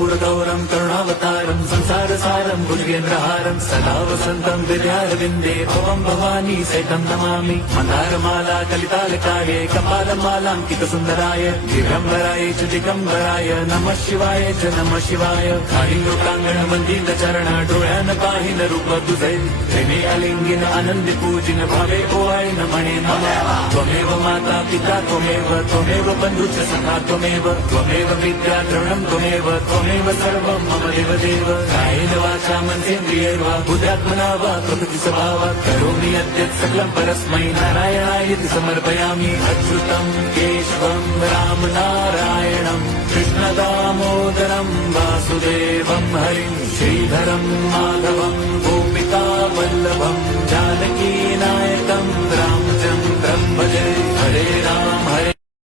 कर्पूरगौरं करुणावतारं संसारसारं भुजगेन्द्रहारं सदा वसन्तं हृदयारविन्दे भवं भवानी सहितं नमामि। मन्दारमाला कलितालकाय कपालमालाङ्कितसुन्दराय दिगम्बराय च दिगम्बराय नमः शिवाय च नमः शिवाय। काळिंगोटांगण डोळ्यानं पाहिन रूप तुझे प्रेमे अलिंगिन आनंदी पूजिन भावे ओवाळीन म्हणे नमः। त्वमेव माता पिता त्वमेव बंधुच सखा त्वमेव विद्या द्रवणं त्वमेव सर्वं मम देवदेव। कायेन वाचा मनसेन्द्रियैर्वा बुद्ध्यात्मना वा प्रकृति स्वभावात् करोमि यद्यत् सकलं परस्मै नारायणायति समर्पयामि। अच्युतं केशवं राम नारायणं कृष्णदामोदरं वासुदेवं हरिं श्रीधरं माधवं गोपिका वल्लभं जानकी नायकं रामचन्द्रं भजे।